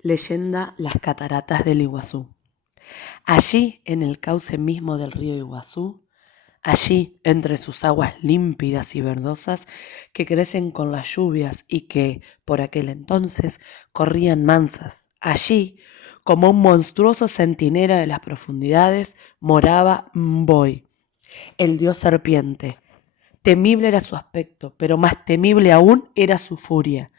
Leyenda Las Cataratas del Iguazú. Allí, en el cauce mismo del río Iguazú, allí, entre sus aguas límpidas y verdosas que crecen con las lluvias y que, por aquel entonces, corrían mansas, allí, como un monstruoso centinela de las profundidades, moraba Mboy, el dios serpiente. Temible era su aspecto, pero más temible aún era su furia.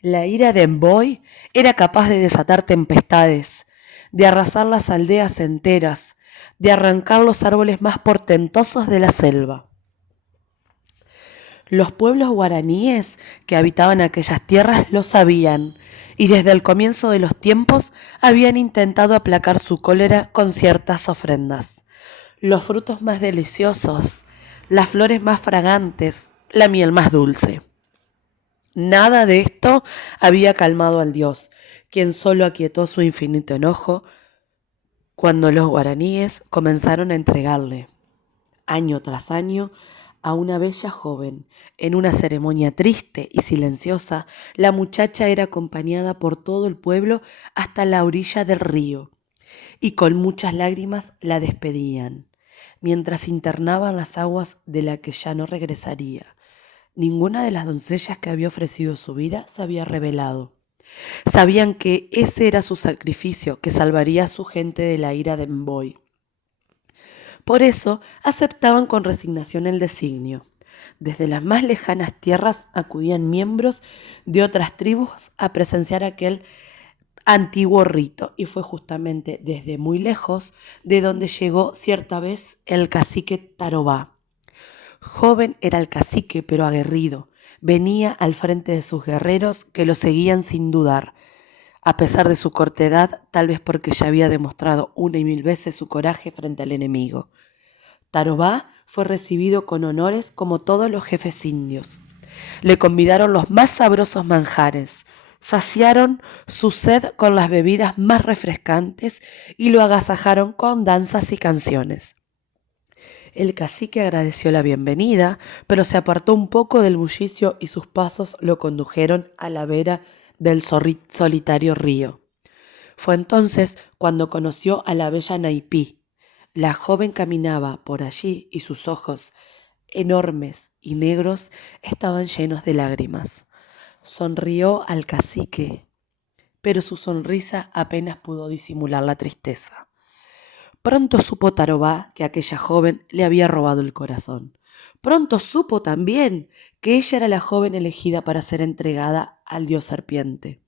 La ira de Mboy era capaz de desatar tempestades, de arrasar las aldeas enteras, de arrancar los árboles más portentosos de la selva. Los pueblos guaraníes que habitaban aquellas tierras lo sabían, y desde el comienzo de los tiempos habían intentado aplacar su cólera con ciertas ofrendas. Los frutos más deliciosos, las flores más fragantes, la miel más dulce. Nada de esto había calmado al dios, quien solo aquietó su infinito enojo cuando los guaraníes comenzaron a entregarle, año tras año, a una bella joven. En una ceremonia triste y silenciosa, la muchacha era acompañada por todo el pueblo hasta la orilla del río, y con muchas lágrimas la despedían, mientras internaban las aguas de la que ya no regresaría. Ninguna de las doncellas que había ofrecido su vida se había revelado. Sabían que ese era su sacrificio, que salvaría a su gente de la ira de Mboy. Por eso aceptaban con resignación el designio. Desde las más lejanas tierras acudían miembros de otras tribus a presenciar aquel antiguo rito, y fue justamente desde muy lejos de donde llegó cierta vez el cacique Tarobá. Joven era el cacique, pero aguerrido. Venía al frente de sus guerreros que lo seguían sin dudar, a pesar de su corta edad, tal vez porque ya había demostrado una y mil veces su coraje frente al enemigo. Tarobá fue recibido con honores como todos los jefes indios. Le convidaron los más sabrosos manjares, saciaron su sed con las bebidas más refrescantes y lo agasajaron con danzas y canciones. El cacique agradeció la bienvenida, pero se apartó un poco del bullicio y sus pasos lo condujeron a la vera del solitario río. Fue entonces cuando conoció a la bella Naipí. La joven caminaba por allí y sus ojos, enormes y negros, estaban llenos de lágrimas. Sonrió al cacique, pero su sonrisa apenas pudo disimular la tristeza. Pronto supo Tarobá que aquella joven le había robado el corazón. Pronto supo también que ella era la joven elegida para ser entregada al dios serpiente.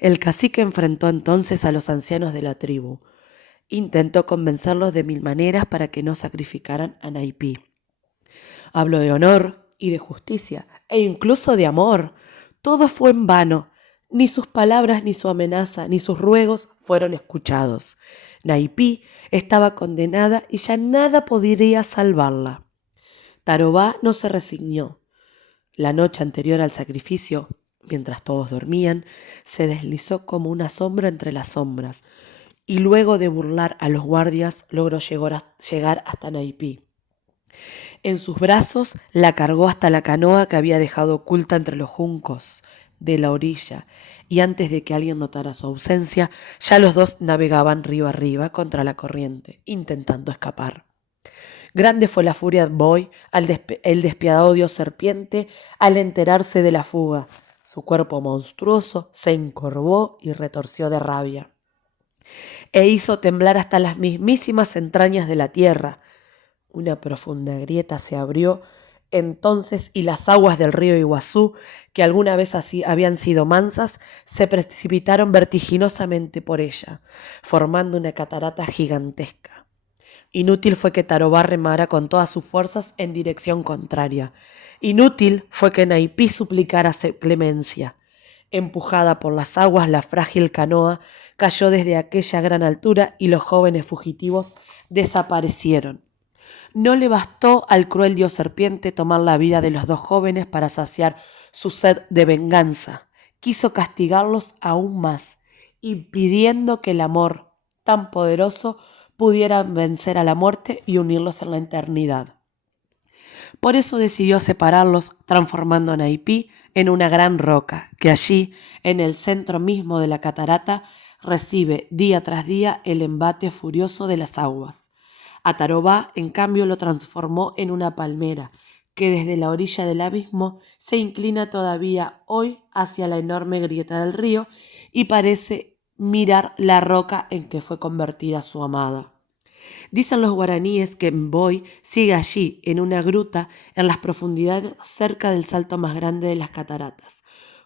El cacique enfrentó entonces a los ancianos de la tribu. Intentó convencerlos de mil maneras para que no sacrificaran a Naipí. Habló de honor y de justicia, e incluso de amor. Todo fue en vano. Ni sus palabras, ni su amenaza, ni sus ruegos fueron escuchados. Naipí estaba condenada y ya nada podría salvarla. Tarobá no se resignó. La noche anterior al sacrificio, mientras todos dormían, se deslizó como una sombra entre las sombras, y luego de burlar a los guardias logró llegar hasta Naipí. En sus brazos la cargó hasta la canoa que había dejado oculta entre los juncos de la orilla, y antes de que alguien notara su ausencia, ya los dos navegaban río arriba contra la corriente, intentando escapar. Grande fue la furia de Boy, el despiadado dios serpiente, al enterarse de la fuga. Su cuerpo monstruoso se encorvó y retorció de rabia, e hizo temblar hasta las mismísimas entrañas de la tierra. Una profunda grieta se abrió entonces y las aguas del río Iguazú, que alguna vez así habían sido mansas, se precipitaron vertiginosamente por ella, formando una catarata gigantesca. Inútil fue que Tarobá remara con todas sus fuerzas en dirección contraria. Inútil fue que Naipí suplicara clemencia. Empujada por las aguas, la frágil canoa cayó desde aquella gran altura y los jóvenes fugitivos desaparecieron. No le bastó al cruel dios serpiente tomar la vida de los dos jóvenes para saciar su sed de venganza. Quiso castigarlos aún más, impidiendo que el amor tan poderoso pudiera vencer a la muerte y unirlos en la eternidad. Por eso decidió separarlos, transformando a Naipí en una gran roca, que allí, en el centro mismo de la catarata, recibe día tras día el embate furioso de las aguas. Atarobá, en cambio, lo transformó en una palmera, que desde la orilla del abismo se inclina todavía hoy hacia la enorme grieta del río y parece mirar la roca en que fue convertida su amada. Dicen los guaraníes que M'Boy sigue allí, en una gruta, en las profundidades cerca del salto más grande de las cataratas,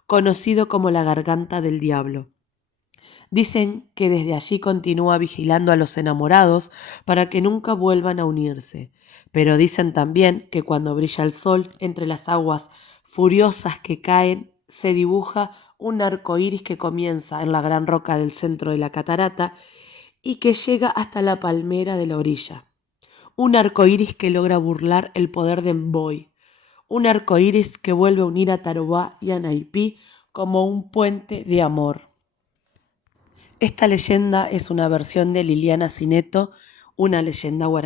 conocido como la Garganta del Diablo. Dicen que desde allí continúa vigilando a los enamorados para que nunca vuelvan a unirse, pero dicen también que cuando brilla el sol entre las aguas furiosas que caen, se dibuja un arco iris que comienza en la gran roca del centro de la catarata y que llega hasta la palmera de la orilla. Un arco iris que logra burlar el poder de M'Boy. Un arco iris que vuelve a unir a Tarobá y a Naipí como un puente de amor. Esta leyenda es una versión de Liliana Cineto, una leyenda guaraní.